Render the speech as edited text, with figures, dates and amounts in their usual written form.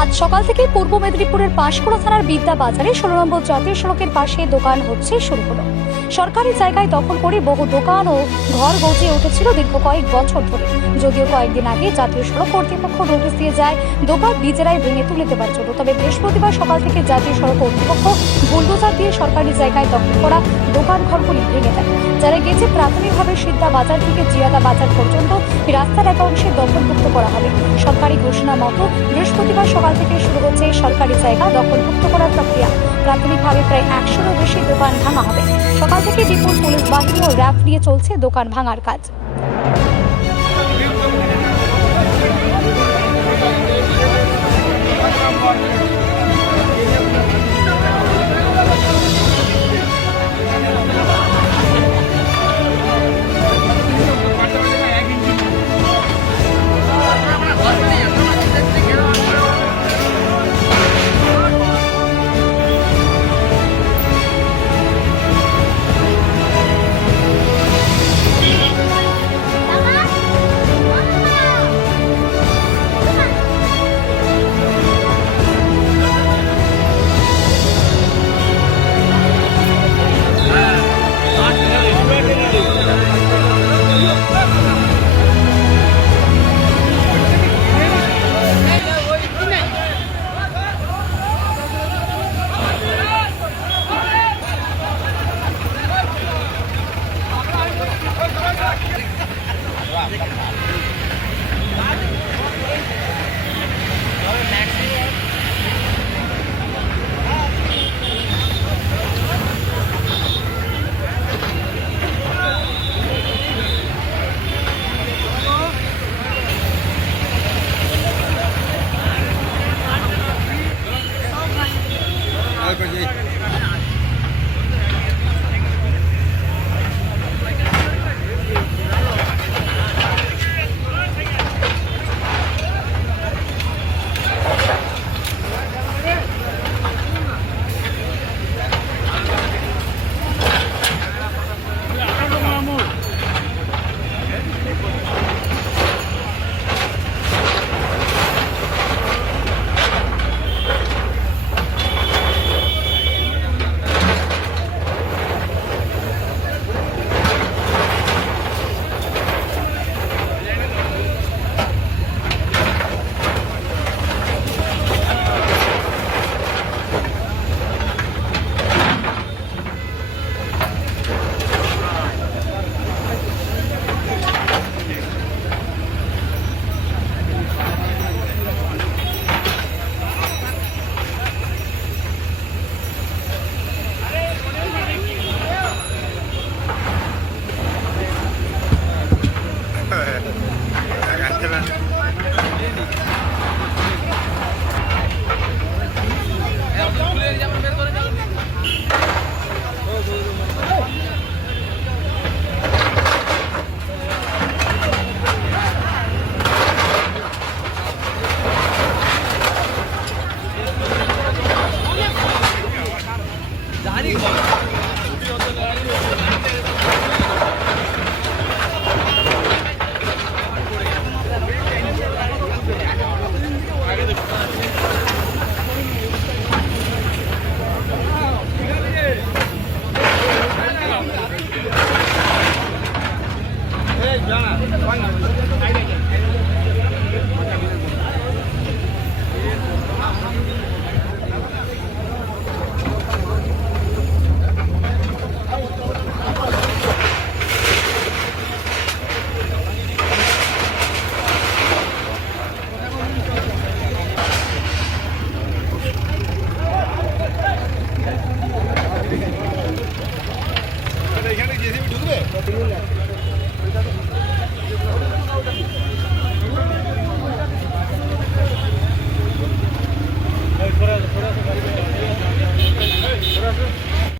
আজ সকাল থেকে পূর্ব মেদিনীপুরের পাঁশকুড়া থানার বিদ্যা বাজারে 16 নম্বর জাতীয় সড়কের পাশে দোকান হচ্ছে শুরু হলো। সরকারি জায়গায় দখল করে বহু দোকান ও ঘর গজিয়ে উঠেছিল দীর্ঘ কয়েক বছর ধরে। যদিও কয়েকদিন আগে জাতীয় সড়ক কর্তৃপক্ষ নোটিশ দিয়ে যায় দোকান নিজেরাই ভেঙে তুলে দেওয়ার জন্য, তবে বৃহস্পতিবার সকাল থেকে জাতীয় সড়ক কর্তৃপক্ষ বুলডোজার দিয়ে সরকারি জায়গায় দখল করা দোকান ঘরগুলি ভেঙে দেয়। যারা গেছে প্রাথমিকভাবে সিদ্ধা বাজার থেকে জিয়াদা বাজার পর্যন্ত রাস্তার এক অংশে দখলমুক্ত করা হবে। সরকারি ঘোষণা মতো বৃহস্পতিবার সকাল থেকে শুরু হচ্ছে সরকারি জায়গা দখলমুক্ত করার প্রক্রিয়া। প্রাথমিকভাবে প্রায় 100-এরও বেশি দোকান ভাঙা হবে। সকাল থেকে বিপুল পুলিশ বাহিনী ও র্যাব নিয়ে চলছে দোকান ভাঙার কাজ।